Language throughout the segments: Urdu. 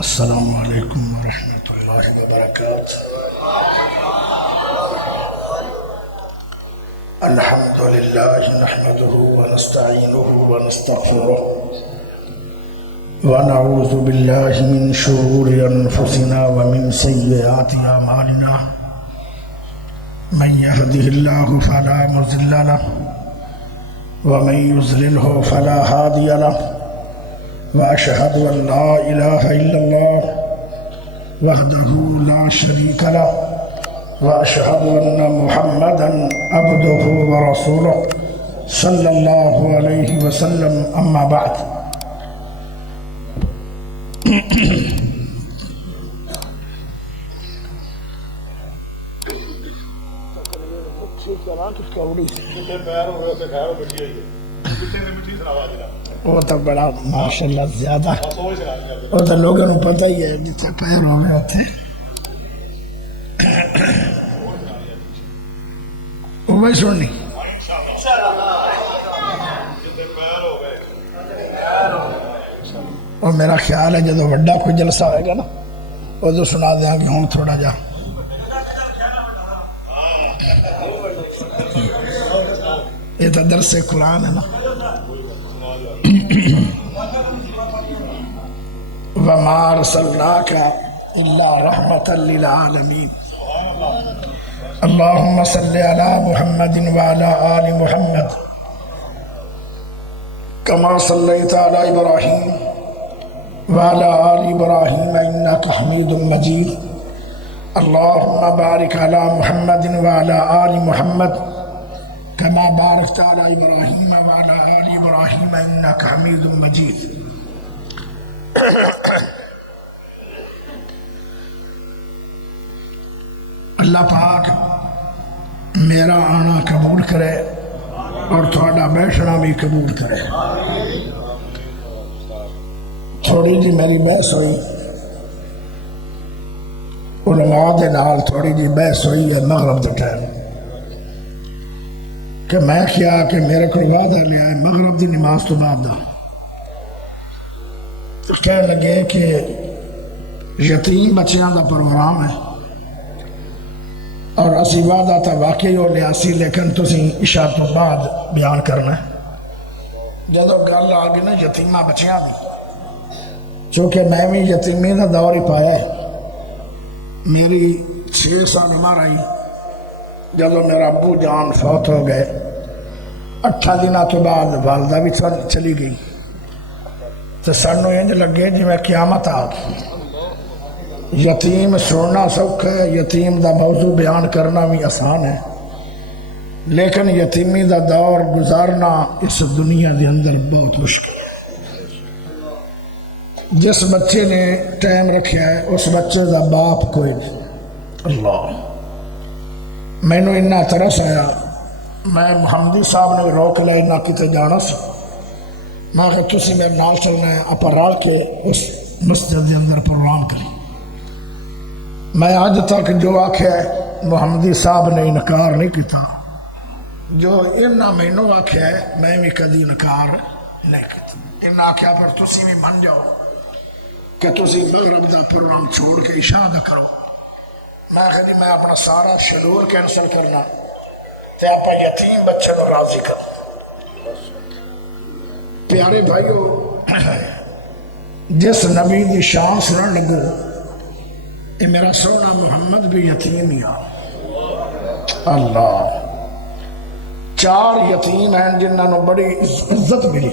السلام علیکم ورحمۃ اللہ وبرکاتہ۔ الحمد للہ نحمده ونستعینه ونستغفره ونعوذ باللہ من شرور انفسنا ومن سیئات اعمالنا، من يهده الله فلا مضل له ومن يضلله فلا هادي له، وأشهد أن لا إله إلا الله وحده لا شريك له، وأشهد أن محمدا عبده ورسوله صلى الله عليه وسلم، أما بعد۔ وہ تو بڑا ماشاءاللہ زیادہ وہ تو لوگوں کو پتہ ہی ہے جتنے پیر ہو گئے ہوتے وہ میں سننی اور میرا خیال ہے جب وڈا کوئی جلسہ ہوئے گا نا وہ تو سنا دیا کہ ہوں تھوڑا جا یہ تو درس قرآن ہے نا۔ وَمَا أَرْسَلْنَاكَ إِلَّا رَحْمَةً لِلْعَالَمِينَ۔ اللهم صل على محمد وعلى آل محمد كما صليت على إبراهيم وعلى آل إبراهيم إنك حميد مجيد، اللهم بارك على محمد وعلى آل محمد كما باركت على إبراهيم وعلى آل إبراهيم إنك حميد مجيد۔ اللہ پاک میرا آنا قبول کرے اور تھوڑا بیٹھنا بھی قبول کرے۔ تھوڑی جی میری بحث ہوئی علماء دے نال، تھوڑی جی بحث ہوئی ہے مغرب دے ٹائم کہ میں کیا کہ میرے کو وعدہ لیا ہے مغرب دی نماز تو بعد دا، کہنے لگے کہ یتیم بچیاں دا پروگرام ہے اور اسی وعدہ تا واقعی ہو لیا سی، لیکن تسی عشاء تو بعد بیان کرنا ہے۔ جدو گل آ گئی نا یتیمہ بچیاں دی، چونکہ میں بھی یتیمی دا دور ہی پایا ہے، میری 6 سال عمر آئی جدو میرا ابو جان فوت ہو گئے، 8 دنوں تو بعد والدہ بھی چلی گئی، تو سانو انج لگے جی میں قیامت آ گئی۔ یتیم سننا سوکھا ہے، یتیم دا موضوع بیان کرنا بھی آسان ہے، لیکن یتیمی دا دور گزارنا اس دنیا دے اندر بہت مشکل ہے۔ جس بچے نے ٹائم رکھا ہے اس بچے دا باپ کوئی نہیں۔ اللہ مینوں اتنا ترس آیا، میں محمدی صاحب نے روک لیا نہ کتے جانا سی، میں کہ تسی میرے نال چلنا ہے، آپ رل کے اس مسجد دے اندر پروگرام کریں۔ میں آج تک جو آکھیا ہے محمدی صاحب نے انکار نہیں کیتا، جو انہاں مینوں آکھیا ہے میں بھی کدی انکار نہیں کیتا۔ انہاں آکھیا پر تسی بھی من جاؤ کہ تسی مغرب دا پروگرام چھوڑ کے عشاء دا کرو، میں کہنی میں اپنا سارا شیڈول کینسل کرنا تے آپ یتیم بچے کو راضی کر۔ پیارے بھائیو، جس نبی دی شان سنن لگو یہ میرا سونا محمد بھی یتیم ہی آ۔ اللہ 4 یتیم ہیں جنہوں نے بڑی عزت ملی۔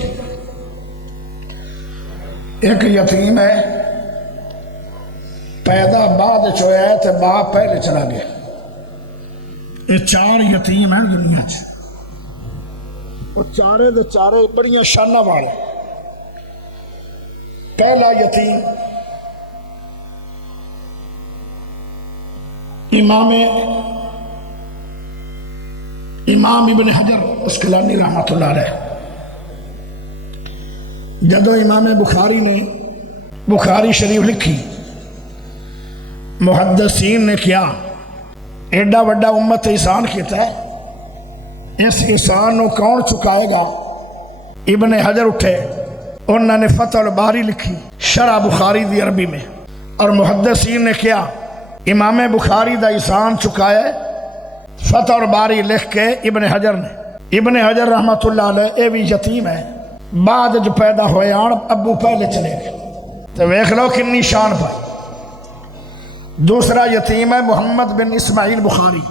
ایک یتیم ہے پیدا بعد چویا ہے تو باپ پہلے چلا گیا۔ یہ 4 یتیم ہیں دنیا چ، وہ چارے دے چارے بڑی شانہ والے۔ پہلا یتیم امام ابن حجر اسقلانی رحمۃ اللہ علیہ، جدو امام بخاری نے بخاری شریف لکھی، محدثین نے کیا ایڈا وڈا امت احسان کیتا ہے، اس احسان کو کون چکائے گا؟ ابن حجر اٹھے انہوں نے فتح الباری لکھی شرح بخاری دی عربی میں، اور محدثین نے کیا امام بخاری دا احسان چکایا ہے فتح الباری لکھ کے ابن حجر نے۔ ابن حجر رحمت اللہ علیہ اے بھی یتیم ہے، بعد جو پیدا ہوئے آن ابو پہلے چلے گئے، تو ویکھ لو کنی شان پائی۔ دوسرا یتیم ہے محمد بن اسماعیل بخاری،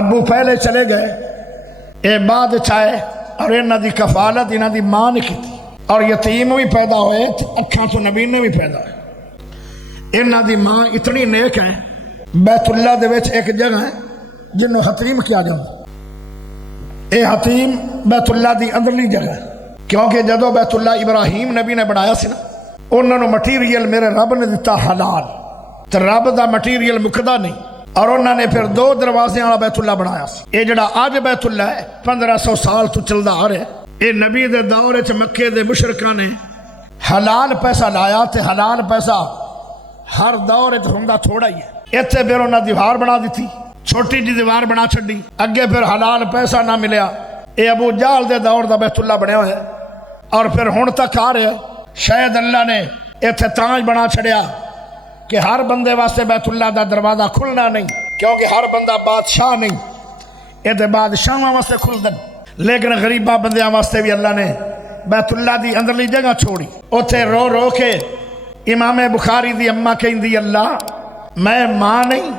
ابو پہلے چلے گئے، اے بعد چاہے، اور انہاں دی کفالت انہاں دی ماں نے کی تھی، اور یتیم بھی پیدا ہوئے اکھاں تو نبی نے بھی پیدا ہوئے۔ انہاں دی ماں اتنی نیک ہے، بیت اللہ دے وچ ایک جگہ ہے جنوں حتیم کیا جاتا، اے حتیم بیت اللہ دی اندرلی جگہ ہے، کیونکہ جدو بیت اللہ ابراہیم نبی نے بنایا سی نا، انہوں نے مٹیریل میرے رب نے دیتا حلال، تو رب دا مٹیریل مکدا نہیں، اور انہوں نے پھر 2 دروازے والا بیت اللہ بنایا سی۔ اے جڑا آج بیت اللہ ہے 1500 سال تو چلدا آ رہا ہے، اے نبی دے دور وچ مکے دے مشرکاں نے حلال پیسہ لایا، تے حلال پیسہ ہر دور وچ ہوندا تھوڑا ہی ہے۔ ایتھے پھر انہاں دیوار بنا دیتی، چھوٹی جی دیوار بنا چھڈی، اگے پھر حلال پیسہ نہ ملیا، اے ابو جہل دے دور دا بیت اللہ بنیا ہوا ہے، اور پھر ہن تک آ رہا ہے۔ شاید اللہ نے ایتھے تاج بنا چھڑیا کہ ہر بندے واسطے بیت اللہ دا دروازہ کھلنا نہیں، کیونکہ ہر بندہ بادشاہ نہیں، یہ تے بادشاہاں واسطے کھل دن، لیکن غریباں بندیاں واسطے بھی اللہ نے بیت اللہ دی اندرلی جگہ چھوڑی۔ اوتھے رو رو کے امام بخاری دی اماں کہندی اللہ میں ماں نہیں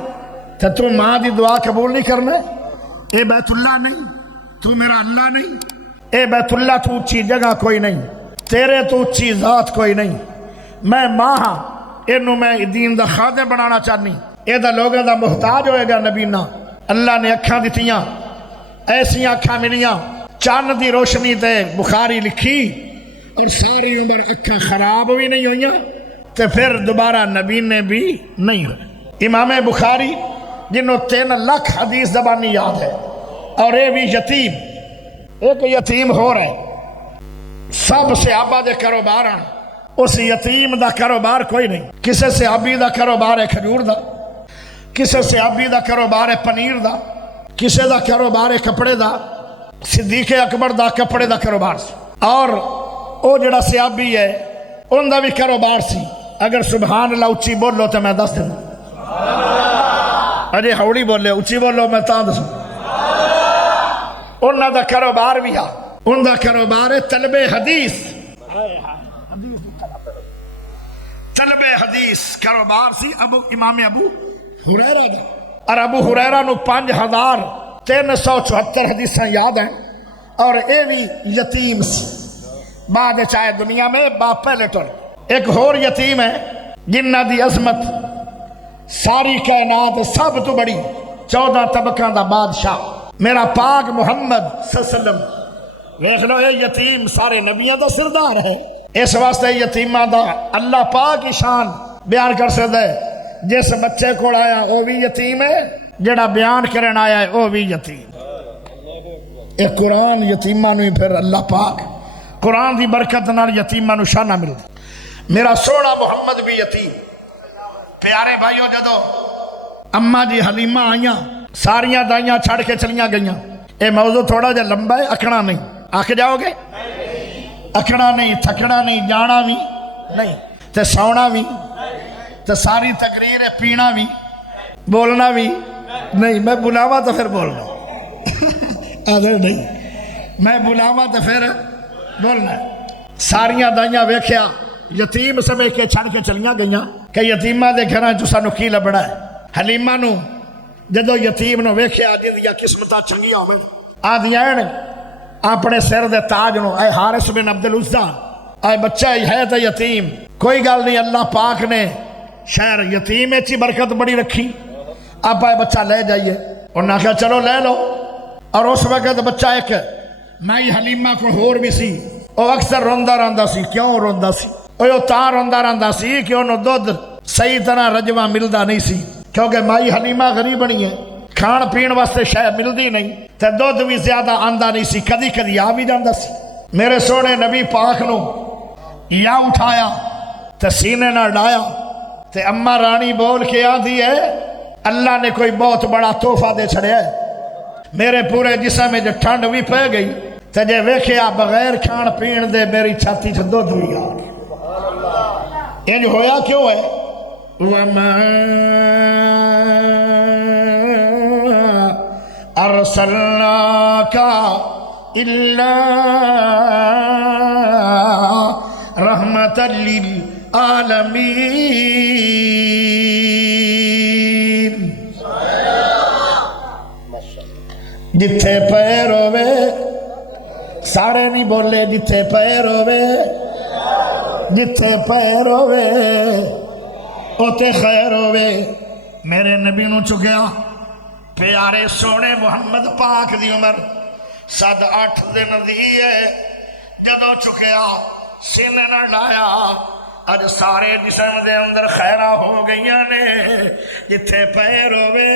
تے تو ماں دی دعا قبول نہیں کرنا، اے بیت اللہ نہیں تو میرا اللہ نہیں، اے بیت اللہ تو اچھی جگہ کوئی نہیں، تیرے تو اچھی ذات کوئی نہیں، میں ماں ہاں، اینو میں دین دا خادم بنانا چاہنی، اے دا لوگوں دا محتاج ہوئے گا نبینا۔ اللہ نے اکھاں دتیاں، ایسی اکھاں ملیاں، چاند دی روشنی تے بخاری لکھی، اور ساری عمر اکھاں خراب بھی نہیں ہوئیاں، تے پھر دوبارہ نبی نے بھی نہیں ہوئے۔ امام بخاری جنہوں 3 لاکھ حدیث زبانی یاد ہے، اور اے بھی یتیم، ایک یتیم ہو رہے، سب صحابہ دے کاروبار ہیں، اس یتیم دا کاروبار کوئی نہیں۔ کسے صحابی دا کاروبار ہے کھجور دا، کسے صحابی دا کاروبار ہے پنیر دا، کسے دا کاروبار ہے کپڑے دا، صدیق اکبر دا کپڑے دا کاروبار سی، اور او جڑا صحابی ہے ان دا بھی کاروبار سی۔ اگر سبحان اللہ اچھی بولو تو میں دس دوں، اجے ہوڑی بولے اچھی بولو میں تاں دسوں۔ انہاں دا کاروبار بھی ہے، ان دا کاروبار ہے طلب حدیث، طلب حدیث کاروبار سی امام ابو ہریرہ دا، اور ابو ہریرہ نو 5374 حدیثاں یاد ہیں، اور اے بھی یتیم سی، بعد چاہے دنیا میں باپ پہلے ٹر۔ ایک اور یتیم ہے جنہ دی عظمت ساری کائنات سب تو بڑی 14 طبقہ دا بادشاہ میرا پاک محمد صلی اللہ علیہ وسلم، ویکھ لو اے یتیم سارے نبیوں دا سردار ہے، اس واسطے یتیمہ دا اللہ پاک کی شان بیان کر سکتا ہے۔ جس بچے کو آیا وہ بھی یتیم ہے، جڑا بیان کرن آیا ہے وہ بھی یتیم۔ ایک قرآن یتیمہ نو پھر اللہ پاک قرآن دی برکت نال یتیمہ نو شانہ ملتی۔ میرا سونا محمد بھی یتیم۔ پیارے بھائیو، جدو اماں جی حلیمہ آئیاں ساریاں دائیاں چھڑ کے چلیاں گئیاں، اے موضوع تھوڑا جا لمبا ہے، اکھنا نہیں، آکھ جاؤ گے؟ اکھنا نہیں، تھکنا نہیں، جانا بھی نہیں، تے سونا بھی، تے ساری تقریر ہے، پینا بھی، بولنا بھی نہیں۔ میں بلاوا تو پھر بولنا آدھر نہیں، میں بلاوا تو پھر بولنا۔ ساریاں دائیاں ویکھیا یتیم سمجھ کے چھڑ کے چلیاں گئیاں کہ یتیمہ دے گھراں چ سانو کی لبنا ہے۔ حلیمہ نو جدو یتیم نو ویکھیا جدیاں قسمتاں چنگیاں ہوئے آدھیاں اپنے سر دے تاج نو، اے حارث بن عبد العزیٰ، اے بچہ ہے تو یتیم، کوئی گل نہیں، اللہ پاک نے شہر یتیم اچھی برکت بڑی رکھی، آپ اے بچہ لے جائیے۔ انہوں نے کہا چلو لے لو، اور اس وقت بچہ ایک مائی حلیمہ کو ہور بھی سی، وہ اکثر روندہ رہندا سی۔ کیوں روندہ سی؟ وہ تاں روندہ رہندا سی کہ انہوں دودھ صحیح طرح رجوہ ملدا نہیں سی، کیونکہ مائی حلیمہ غریب بنی ہے، کھان پین واسطے شے ملدی نہیں، تے دودھ بھی زیادہ آندا نہیں سی، کدی کدی آ بھی جاندا سی۔ میرے سونے نبی پاک نو یا اٹھایا تے سینے نہ ڈایا، تے اماں رانی بول کے آندی ہے اللہ نے کوئی بہت بڑا تحفہ دے چھڑیا ہے، میرے پورے جسم میں جو ٹھنڈ بھی پہ گئی، تے جے ویکھیا بغیر کھان پین دے میری چھاتی چ دودھ بھی آ گیا۔ انج ہویا کیوں ہے؟ وَمَا أَرْسَلْنَاكَ إِلَّا رَحْمَةً لِلْعَالَمِينَ۔ جتھے پیر ہوئے سارے نہیں بولے، جتھے پیر ہوئے، جتھے پیر ہوئے اوتے خیر ہوئے۔ میرے نبی نو چکیا پیارے سونے محمد پاک دی عمر 7-8 دن دی ہے، جدوں چکیا سینے نہ لایا، اج سارے جسم دے اندر خیرہ ہو گئیاں نے، جتھے پیر ہوئے۔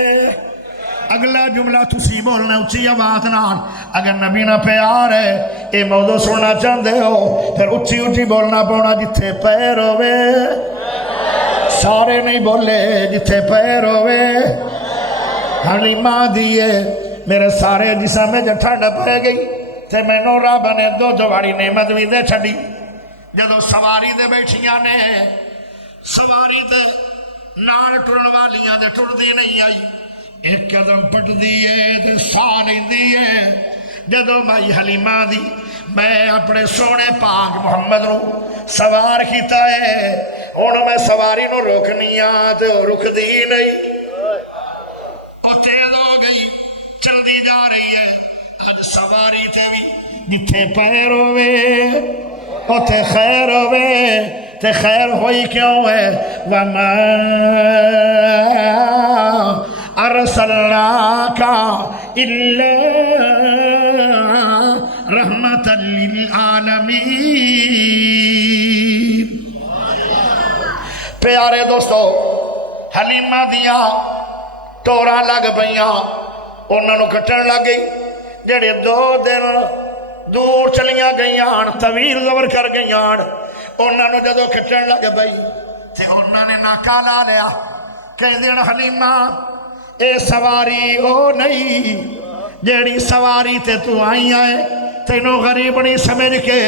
اگلا جملہ تسی بولنا اچھی آواز نال، اگر نبی نہ پیار ہے اے موضوع سننا چاہتے ہو پھر اچھی اچھی بولنا پونا، جتھے پیر ہوئے۔ سارے نہیں بولے، جتھے پیر ہوئے۔ حلیمہ دیئے میرے سارے جسم میں جب ٹھنڈ پہ گئی تے مینوں رب نے دودھ والی نعمت بھی دے چھڈی۔ جدوں سواری دے بیٹھیاں نے، سواری دے نال ٹرن والیاں دے ٹردی نہیں آئی، ایک قدم پٹ دیئے تے ساہ نہیں دیئے۔ جدوں مائی حلیمہ دی میں اپنے سونے پاک محمد نو سوار کیتا ہے، ہن میں سواری نو روکنی تے او رک دی نہیں، او تیز ہو گئی، چل دی جا رہی ہے۔ اج سواری تے بھی جتھے پیر ہوئے اوتے خیر ہوئے، تے خیر ہوئی کیوں ہے؟ وَمَا أَرْسَلْنَاكَ إِلَّا رَحْمَةً لِلْعَالَمِينَ۔ پیارے دوستو، حلیمہ دیا ٹوراں لگ پئیاں، انہاں نو کٹن لگ گئی، جڑے 2 دن دور چلیاں گئیاں، طویل زبر کر گئیاں، انہاں نو جدوں کٹن لگ پئی تے انہاں نے ناکا لا لیا، کہندے حلیمہ اے سواری او نہیں جیڑی سواری تے تو آئی آئے، تینوں غریب نہیں سمجھ کے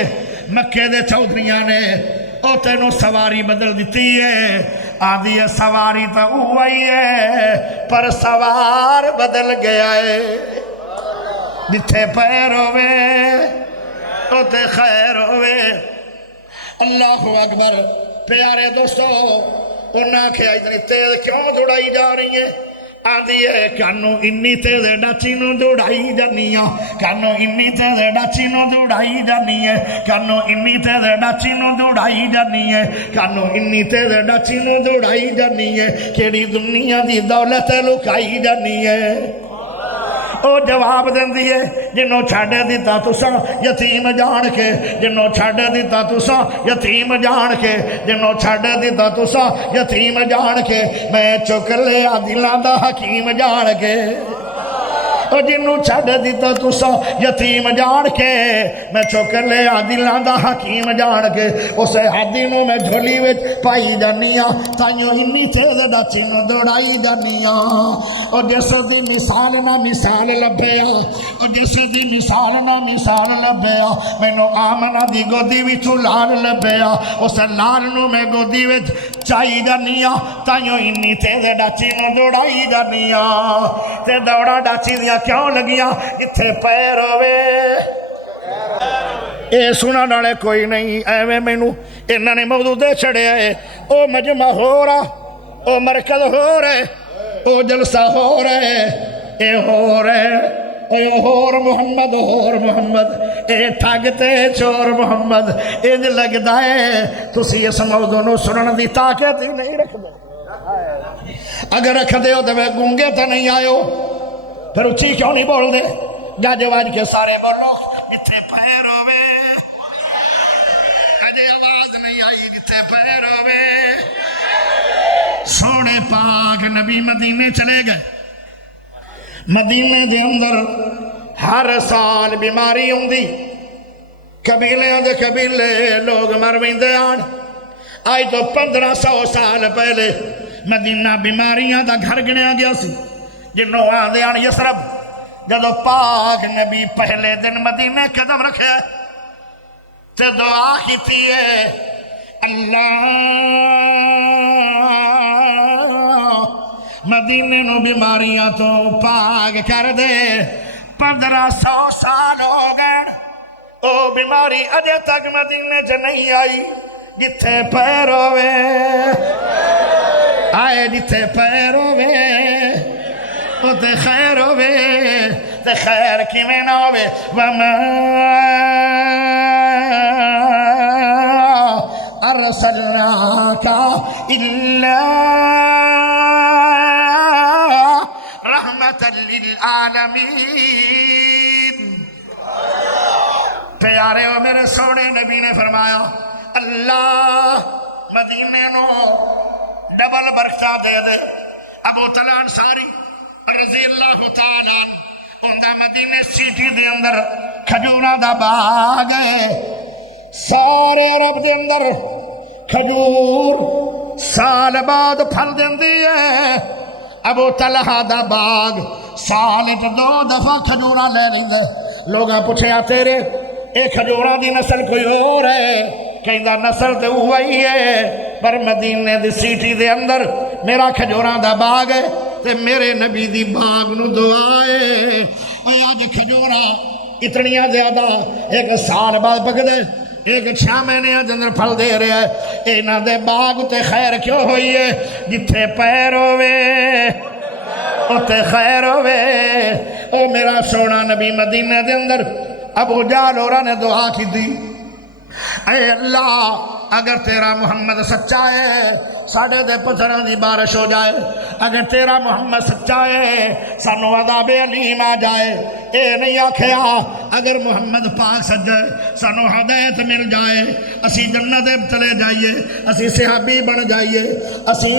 مکے دے چودھریاں نے او تینوں سواری بدل دیتی ہے۔ آدھی ہے سواری تو اوہی ہے پر سوار بدل گیا ہے، جتھے پیر ہوئے اوتے خیر ہوئے۔ اللہ اکبر۔ پیارے دوستو، انہاں کہ اتنی تیز کیوں دوڑائی جا رہی ہے؟ آدھی ہے کانو انی تیز ڈاچی نو دوڑائی جانی ہے، کانو انی تیز ڈاچی نو دوڑائی جانی ہے، کانو انی تیز ڈاچی نو دوڑائی جانی ہے، کانو انی تیز ڈاچی نو دوڑائی جانی ہے، کیڑی دنیا دی دولت لکائی جانی ہے۔ او جواب دیندی ہے جنوں چھڈ دیتا تساں یتیم جان کے، جنوں چھڈ دیتا تساں یتیم جان کے، جنوں چھڈ دیتا تساں یتیم جان کے، میں چک لیا دلاں دا حکیم جان کے۔ او جنوں چھڈ دیتا تساں یتیم جان کے، میں چک لیا دلاں دا حکیم جان کے، اسے ہادی نو میں جھولی وچ پائی جانی ہاں، تائیوں انی تیز ڈاچی نو دوڑائی جانی ہاں۔ او جس دی مثال نہ مثال لبھیا، او جس دی مثال نہ مثال لبھیا، مینوں آمنہ دی گودی وچوں لال لبھیا، اس لال نو میں گودی وچ چائی جانی ہاں، تائیوں انی تیز ڈاچی نو دوڑائی جانی ہاں۔ تے دوڑا ڈاچی دیاں کیوں لگیاں؟ جتھے پیر ہوئے۔ اے سنا نالے کوئی نہیں، ایویں مینوں انہاں نے موضوع دے چھڑیا ہے۔ او مجمع ہو رہا، او مرکز ہو رہے، او جلسہ ہو رہے، اے ہو رہے، اے ہور محمد، ہور محمد، اے ٹھگتے چور محمد۔ انج لگدا ہے تسی اس موضوع نو سنن دی طاقت ہی نہیں رکھدے۔ اگر رکھ دے ہو تو میں گونگے تو نہیں آئے ہو، پھر اچھی کیوں نہیں بول دے؟ گاج واج کے سارے بولو، جتھے پیر ہوئے۔ اجے آواز نہیں آئی، جتھے پیر ہوئے۔ سونے پاک نبی مدینے چلے گئے، مدینے دے اندر ہر سال بیماری ہوندی، قبیلے دے قبیلے لوگ مر ویندے آن۔ آج تو 1500 سال پہلے مدینہ بیماریاں دا گھر گنیا گیا سی، جنوں آندے آن یسرب، جدو پاک نبی پہلے دن مدینے قدم رکھے تے دعا کیتی ہے اللہ مدینے نو بیماریاں تو پاک کر دے 1500 سال ہو گئے او بیماری اجے تک مدینے چ نہیں آئی جتھے پیر ہوئے آئے جتھے پیر ہوئے تے خیر ہوئے تے خیر کیویں نہ ہوئے وما ارسلناک الا رحمۃ للعالمین پیارے ہو میرے سونے نبی نے فرمایا اللہ مدینے نو ڈبل برکتاں دے دے ابو طلحہ انصاری رضی اللہ تعالیٰ اندہ مدینے سٹی دے اندر کھجوراں دا باغ ہے سارے عرب دے اندر کھجور سال بعد پھل دیندی ہے ابو طلحہ دا باغ سال 2 دفعہ کھجوراں لے لیندے لوگاں پوچھیا تیرے اے کھجوراں دی نسل کوئی اور ہے کہندا نسل تے وہی ہے پر مدینے دی سٹی دے اندر میرا کھجوراں دا باغ ہے تے میرے نبی دی باغ نو دعائے اے آج کھجوراں اتنیاں زیادہ ایک سال بعد پک دے ایک 6 مہینے اندر پھل دے رہا ہے انہاں دے باغ تے خیر کیوں ہوئی ہے جتھے پیر ہوئے اتے خیر ہوئے او میرا سونا نبی مدینہ دے اندر ابو جہل ہوراں نے دعا کی دی اے اللہ اگر تیرا محمد سچا ہے ساڑھے دے پتھراں دی بارش ہو جائے اگر تیرا محمد سچا ہے سانو عذاب علیم آ جائے اے نہیں آکھیا اگر محمد پاک سچ جائے سانو ہدایت مل جائے اسی جنت چلے جائیے اسی صحابی بن جائیے اسی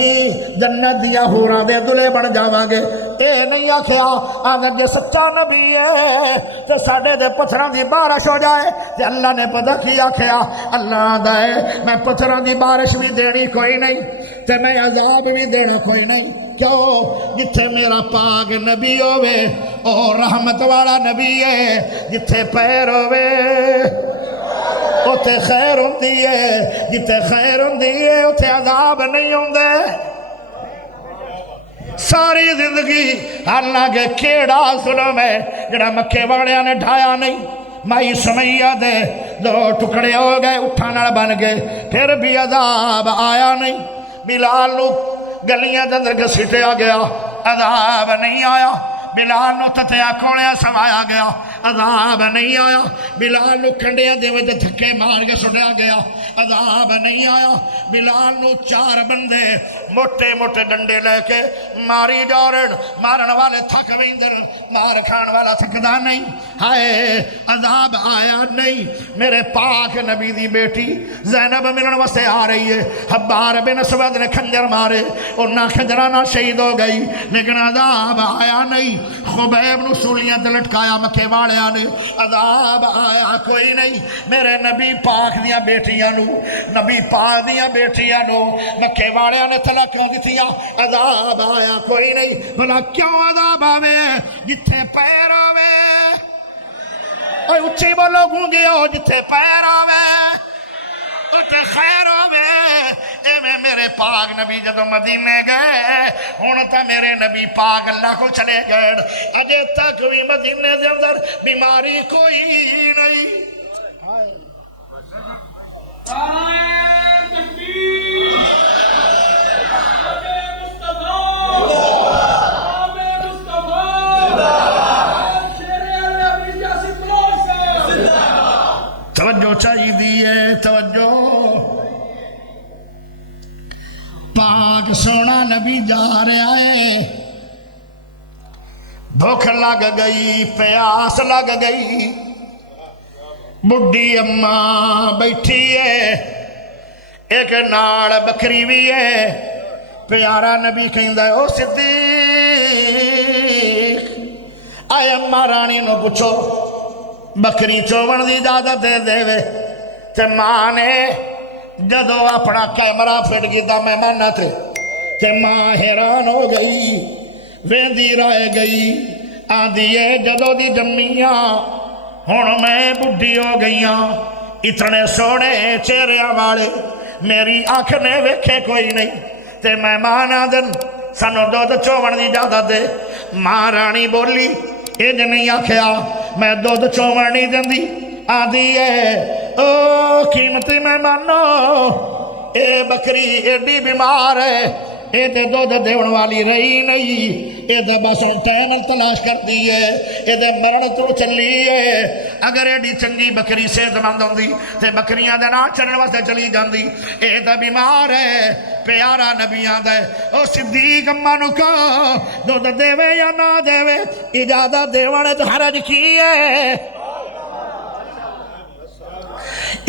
جنت دیا حوراں دے دلے بن جاواں گے اے نہیں آکھیا اگر جے سچا نبی ہے تے ساڑھے دے پتھراں دی بارش ہو جائے تے اللہ نے پتہ کی آکھیا اللہ دے میں پتھراں دی بارش بھی دینی کوئی نہیں تے میں عذاب بھی دینا کوئی نہیں کیوں جتھے میرا پاک نبی ہوئے اور رحمت والا نبی ہے جتھے پیر ہوئے اتے خیر ہوندی ہے جتھے خیر ہوندی ہے اتے عذاب نہیں ہوندے ساری زندگی حالانکہ کیڑا ظلم ہے جڑا مکے والیاں نے ڈھایا نہیں مائی سمیہ دے 2 ٹکڑے ہو گئے اٹھانا بن گئے پھر بھی عذاب آیا نہیں بلال نو گلیاں دے اندر گھسیٹیا گیا عذاب نہیں آیا بلال نو تتیا کھولیاں سوایا گیا عذاب نہیں آیا بلال نو کھنڈیاں دے وچ دھکے مار کے سٹیا گیا عذاب نہیں آیا بلال نو 4 بندے موٹے موٹے ڈنڈے لے کے ماری جارن مارن والے تھک ویندن مار کھان والا تھکدا نہیں ہائے عذاب آیا نہیں میرے پاک نبی دی بیٹی زینب ملن واسطے آ رہی ہے حبار بن اسود نے کھنجر مارے انہاں کھنجراں نال شہید ہو گئی لیکن عذاب آیا نہیں خبیب نو سولیاں تے لٹکایا مکے والیاں نے عذاب آیا کوئی نہیں میرے نبی پاک دیاں بیٹیاں نو نبی پاک دیاں بیٹیاں نو مکے والیاں نے طلاقاں دتیاں عذاب آیا کوئی نہیں بھلا کیوں عذاب آوے جتھے پیر آوے اوے اچھی بولو گونگے ہو جتھے پیر آوے اتے خیر ہوئے ایویں میرے پاک نبی جدو مدینے گئے ہون تا میرے نبی پاک اللہ کو چلے گئے اجے تک بھی مدینے دے اندر بیماری کوئی نہیں توجہ چاہیے دیئے توجہ پاک سونا نبی جا رہا ہے بھوک لگ گئی پیاس لگ گئی بڈھی اماں بیٹھی ہے ایک ناڑ بکری بھی ہے پیارا نبی کہندا ہے او صدیق آئے اماں رانی نو پوچھو بکری چوون دی اجازت دے دے تے ماں نے جدو اپنا کیمرہ فٹ کیتا مہماناں تے ماں حیران ہو گئی ویندی رہ گئی آدھی ہے جدو دی جمیا ہن میں بڈھی ہو گئی ہاں اتنے سونے چہرے والے میری آنکھ نے ویکھے کوئی نہیں تے مہمان آدن سانو دودھ چوون دی اجازت دے ماں رانی بولی انج نہیں آکھیا میں دودھ چوون نہیں دیندی آدھی ہے او قیمتی مہمانو اے بکری ایڈی بیمار ہے اے تے دودھ دیون والی رہی نہیں اے تے بس ٹائم تلاش کر دی ہے اے تے مرن تو چلی ہے اگر ایڈی چنگی بکری صحت مند ہوندی تے بکریاں دے نال چلن واسطے چلی جاندی اے تے بیمار ہے پیارا نبیاں دے او صدیق اماں نو کہا دودھ دیوے یا نہ دیوے اجازت دیونے تے حرج کی ہے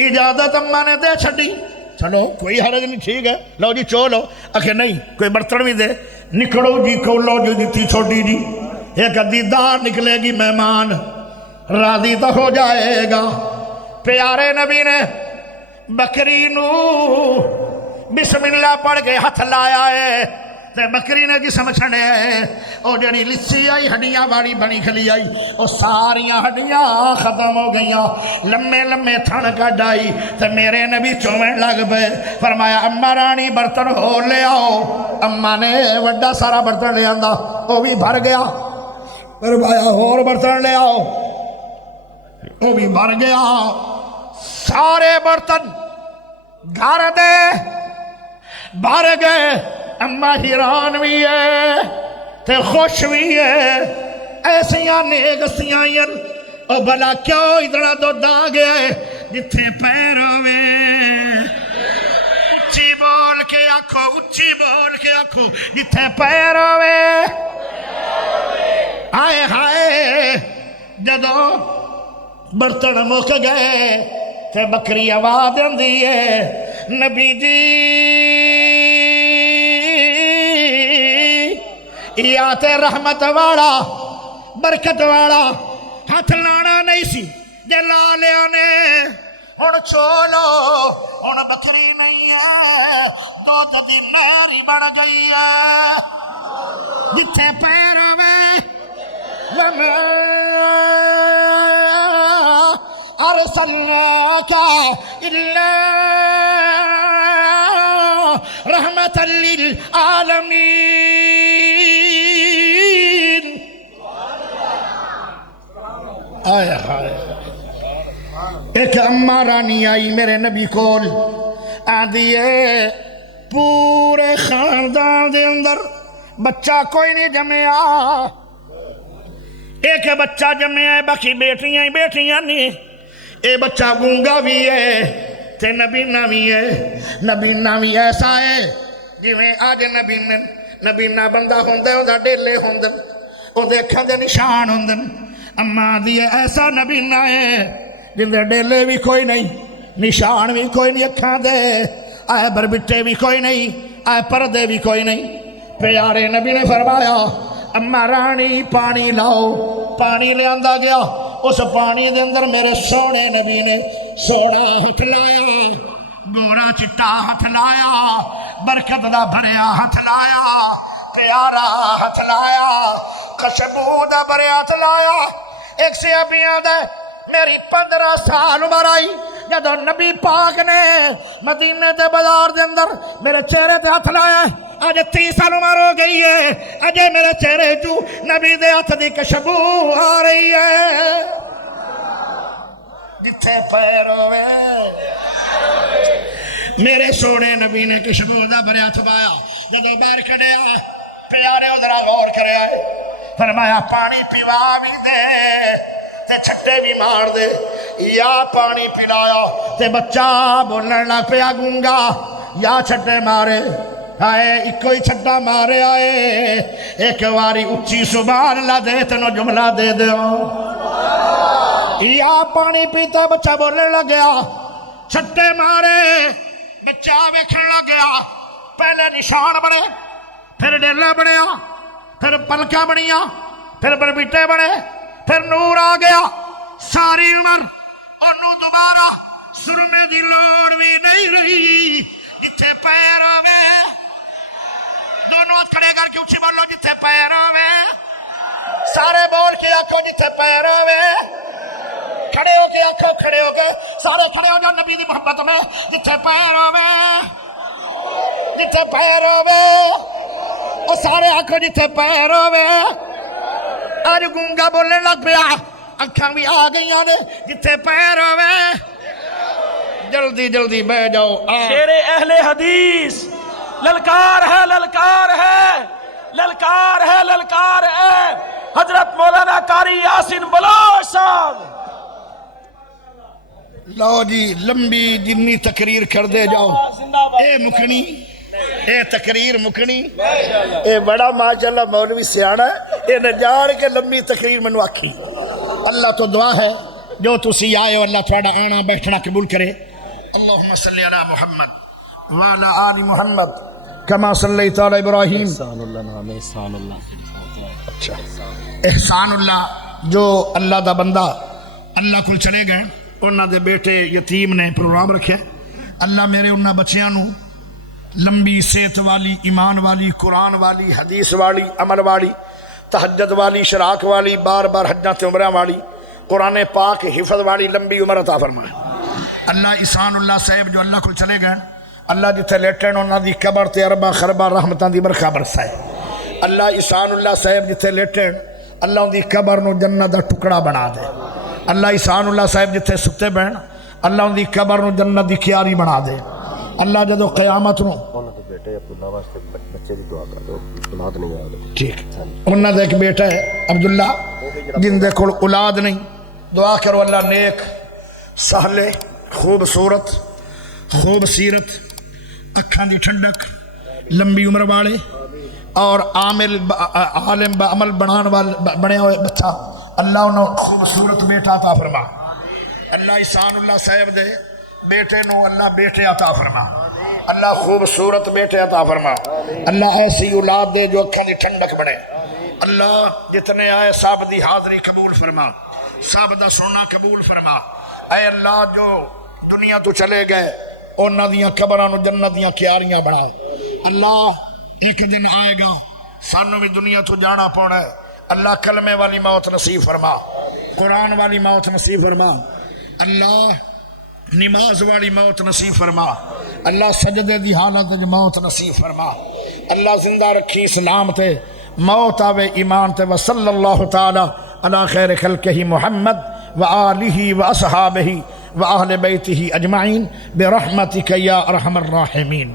اجازت اماں نے دے چھڈی چلو کوئی حرج نہیں ٹھیک ہے لو جی چو لو آخر نہیں کوئی برتن بھی دے نکلو جی کولو جی جتی چھوٹی جی ایک دیدار نکلے گی مہمان راضی تو ہو جائے گا پیارے نبی نے بکری نو بسم اللہ پڑھ کے ہاتھ لایا ہے تے بکری نے جسم چھڑیا ہے اور جڑی لسی آئی ہڈیاں والی بنی کھلی آئی وہ ساریاں ہڈیاں ختم ہو گئیاں لمے لمے تھن کڈ آئی تے میرے نبی چومن لگ پے فرمایا اما رانی برتن ہو لے آؤ اما نے وڈا سارا برتن لے آندا وہ بھی بھر گیا فرمایا اور برتن لے آؤ وہ بھی بھر گیا سارے برتن گھر دے بھر گئے اما حیران بھی ہے تے خوش بھی ہے ایسیاں نیگسیاں او بلا کیوں اتنا دودھ آ گیا ہے جتھے پیر ہوئے اچھی بول کے آکھو اچھی بول کے آکھو جتھے پیر ہوئے آئے ہائے جدو برتن مک گئے تے بکری آواز دیندی ہے نبی جی یا تے رحمت والا برکت والا ہاتھ لانا نہیں سی جے لا لیا نے ہن چھولو ہن بکری نہیں ہے دودھ دی نہر بن گئی ہے جتھے پیر ہوئے وَمَا أَرْسَلْنَاكَ إِلَّا رَحْمَةً لِلْعَالَمِينَ آیا ایک اماں رانی آئی میرے نبی کول آدھی ہے پورے خاندان دے اندر بچہ کوئی نہیں جمیا ایک بچہ جمیا ہے باقی بیٹیاں ہی بیٹیاں نہیں اے بچہ گونگا بھی ہے تے نبینا بھی ہے نبینا بھی ایسا ہے جویں آج نبینا بندہ ہوندے ہوندا ڈیلے ہوندے اودے اکھاں دے نشان ہوندے اماں دی ایسا نبینا ہے جندے ڈیلے بھی کوئی نہیں نشان بھی کوئی نہیں اکھاں دے آئے بربٹے بھی کوئی نہیں آئے پردے بھی کوئی نہیں پیارے نبی نے فرمایا اما رانی پانی لاؤ پانی لے آندا گیا اس پانی دے اندر میرے سونے نبی نے سونا ہاتھ لایا گورا چٹا ہاتھ لایا برکت دا بھریا ہاتھ لایا پیارا ہاتھ لایا خوشبو دا بھریا ہاتھ لایا ایک صحابیاں دے میری 15 سال عمر آئی جدو نبی پاک نے مدینے دے بازار دے اندر میرے چہرے تے ہاتھ لایا آج 30 سال عمر ہو گئی ہے آج میرے چہرے جو نبی دے ہاتھ دی خوشبو آ رہی ہے جتھے پیر ہوئے میرے سونے نبی نے خوشبو دا بھریا ہاتھ پایا جدو باہر کھڑے آئے پیارے ادھر غور کرے آئے فرمایا پانی پیوا بھی دے تے چھٹے بھی مار دے یا پانی پلایا تے بچہ بولن لگ پیا گونگا یا چھٹے مارے آئے ایک ہی چھٹا مارے آئے ایک واری اچھی سبحان اللہ دے تنو جملہ دے دیو یا پانی پیتا بچہ بولن لگ گیا چھٹے مارے بچہ ویکھن لگ گیا پہلے نشان بنے پھر ڈیلا بنیا پھر پلکا بنیا پھر بربیٹے بنے پھر نور آ گیا ساری عمر انہوں دوبارہ سرمے دی لوڑ بھی نہیں رہی جتھے پیر ہوئے دونوں ہاتھ کھڑے کر کے اچھی بولو جتھے پیر ہوئے سارے بول کے آنکھوں جتھے پیر ہوے کھڑے ہو کے آنکھوں کھڑے ہو کے سارے کھڑے ہو جاؤ نبی دی محبت میں جتھے پیر ہوے جتھے پیر ہوے او سارے آنکھوں جتھے پیر ہوے آج گونگا بولنے لگ پیا اکھاں بھی آ گئیاں نے جتھے پیر ہوے جلدی جلدی بہ جاؤ شیر اہل حدیث للکار ہے للکار ہے للکار ہے للکار ہے حضرت مولانا قاری یاسین بلوچ صاحب لو جی لمبی جنی تقریر کر دے جاؤ اے مکھنی اے تقریر مکھنی اے بڑا ماشاءاللہ مولوی سیاڑا ہے اے نہ جان کے لمبی تقریر منو آکھی اللہ تو دعا ہے جو تسی آئے ہو اللہ تھوڑا آنا بیٹھنا قبول کرے اللہم صلی علی محمد وعلی آل محمد کما صلیت علی ابراہیم احسان اللہ نام احسان اللہ اچھا احسان اللہ جو اللہ دا بندہ اللہ کو چلے گئے انہاں دے بیٹے یتیم نے پروگرام رکھے اللہ میرے انہاں بچیاں نو لمبی صحت والی ایمان والی قرآن والی حدیث والی عمل والی تہجد والی شراک والی بار بار حجاں تے عمرہ والی قرآن پاک حفظ والی لمبی عمر عطا فرمائے اللہ احسان اللہ صاحب جو اللہ کو چلے گئے اللہ جتھے لیٹن انہاں دی قبر تے اربا خربا رحمتاں دی برکھا برسائے اللہ احسان اللہ صاحب جتھے لیٹن اللہ ان دی قبر نو جنت دا ٹکڑا بنا دے اللہ احسان اللہ صاحب جتھے ستے بہن اللہ ان دی قبر نو جنت دی کیاری بنا دے اللہ جدو قیامت نو ٹھیک انہاں دے ایک بیٹا ہے عبداللہ جن دے کول اولاد نہیں دعا کرو اللہ نیک سہلے خوبصورت خوب سیرت اکھاں دی ٹھنڈک لمبی عمر والے اور عامل عالم بعمل بنے ہوئے بچہ اللہ انہوں خوبصورت بیٹا عطا فرما اللہ احسان اللہ صاحب دے بیٹے نو اللہ بیٹے عطا فرما اللہ خوبصورت بیٹے عطا فرما اللہ ایسی اولاد دے جو اکھاں دی ٹھنڈک بنے اللہ جتنے آئے صاحب دی حاضری قبول فرما صاحب دا سونا قبول فرما اے اللہ جو دنیا تو چلے گئے انہاں دیاں قبراں نو جنت دیاں کیاریاں بنائے اللہ ایک دن آئے گا سانوں بھی دنیا تو جانا پڑا ہے اللہ کلمے والی موت نصیب فرما قرآن والی موت نصیب فرما اللہ نماز والی موت نصیب فرما اللہ سجدے دی حالت موت نصیب فرما اللہ زندہ رکھی اسلام تے موت آوے ایمان تے وصلی اللہ تعالی علی خیر خلقہ محمد وآلہ واصحابہ وآہل بیتہ اجمعین برحمتک یا ارحم الراحمین